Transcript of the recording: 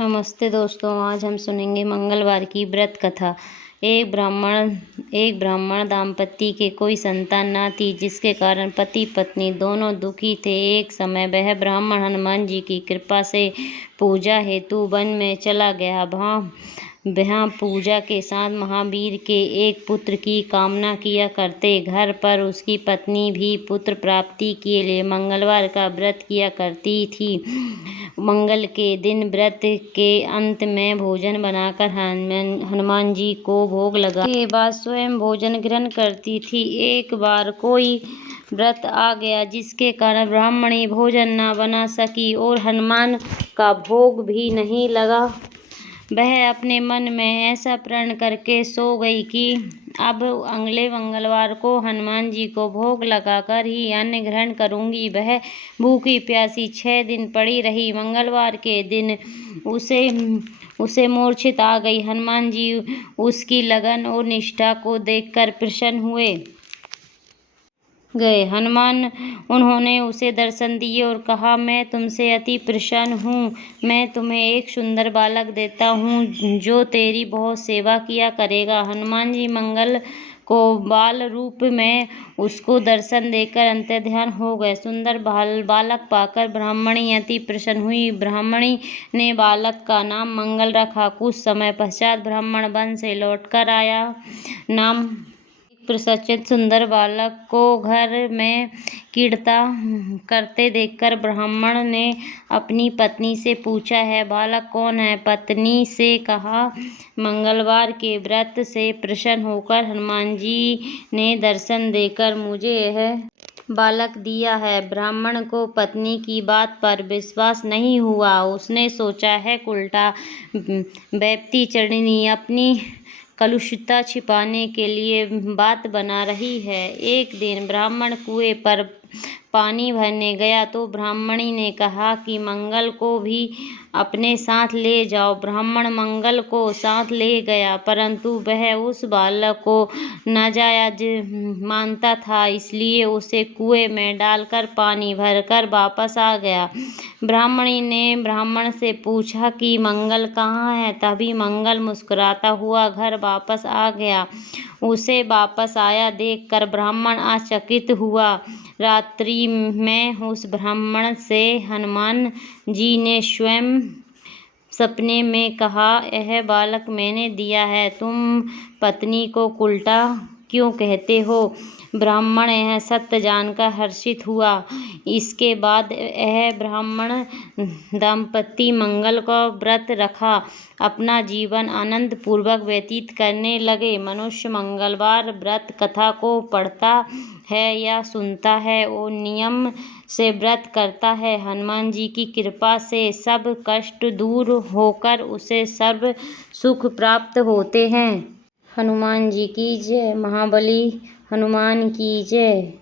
नमस्ते दोस्तों, आज हम सुनेंगे मंगलवार की व्रत कथा। एक ब्राह्मण दाम्पत्य के कोई संतान न थी, जिसके कारण पति पत्नी दोनों दुखी थे। एक समय वह ब्राह्मण हनुमान जी की कृपा से पूजा हेतु वन में चला गया। वहाँ पूजा के साथ महावीर के एक पुत्र की कामना किया करते। घर पर उसकी पत्नी भी पुत्र प्राप्ति के लिए मंगलवार का व्रत किया करती थी। मंगल के दिन व्रत के अंत में भोजन बनाकर हनुमान जी को भोग लगा के बाद स्वयं भोजन ग्रहण करती थी। एक बार कोई व्रत आ गया, जिसके कारण ब्राह्मणी भोजन न बना सकी और हनुमान का भोग भी नहीं लगा। वह अपने मन में ऐसा प्रण करके सो गई कि अब अगले मंगलवार को हनुमान जी को भोग लगाकर ही अन्न ग्रहण करूंगी। वह भूखी प्यासी 6 दिन पड़ी रही। मंगलवार के दिन उसे मूर्छित आ गई। हनुमान जी उसकी लगन और निष्ठा को देखकर प्रसन्न गए। उन्होंने उसे दर्शन दिए और कहा, मैं तुमसे अति प्रसन्न हूँ। मैं तुम्हें एक सुंदर बालक देता हूँ, जो तेरी बहुत सेवा किया करेगा। हनुमान जी मंगल को बाल रूप में उसको दर्शन देकर अंतर्ध्यान हो गए। सुंदर बालक पाकर ब्राह्मणी अति प्रसन्न हुई। ब्राह्मणी ने बालक का नाम मंगल रखा। कुछ समय पश्चात ब्राह्मण वन से लौटकर आया। प्रसन्नचित्त सुंदर बालक को घर में क्रीड़ा करते देखकर ब्राह्मण ने अपनी पत्नी से पूछा, है बालक कौन है? पत्नी से कहा, मंगलवार के व्रत से प्रसन्न होकर हनुमान जी ने दर्शन देकर मुझे यह बालक दिया है। ब्राह्मण को पत्नी की बात पर विश्वास नहीं हुआ। उसने सोचा है उल्टा व्यक्ति चढ़नी अपनी कलुषता छिपाने के लिए बात बना रही है। एक दिन ब्राह्मण कुएं पर पानी भरने गया तो ब्राह्मणी ने कहा कि मंगल को भी अपने साथ ले जाओ। ब्राह्मण मंगल को साथ ले गया, परंतु वह उस बालक को नाजायज मानता था, इसलिए उसे कुएं में डालकर पानी भरकर वापस आ गया। ब्राह्मणी ने ब्राह्मण से पूछा कि मंगल कहाँ है? तभी मंगल मुस्कुराता हुआ घर वापस आ गया। उसे वापस आया देखकर ब्राह्मण आश्चर्यचकित हुआ। रात्रि में उस ब्राह्मण से हनुमान जी ने स्वयं सपने में कहा, यह बालक मैंने दिया है, तुम पत्नी को उल्टा क्यों कहते हो? ब्राह्मण यह सत्य जानकर हर्षित हुआ। इसके बाद यह ब्राह्मण दंपति मंगल का व्रत रखा अपना जीवन आनंद पूर्वक व्यतीत करने लगे। मनुष्य मंगलवार व्रत कथा को पढ़ता है या सुनता है और नियम से व्रत करता है, हनुमान जी की कृपा से सब कष्ट दूर होकर उसे सर्व सुख प्राप्त होते हैं। हनुमान जी की जय। महाबली हनुमान की जय।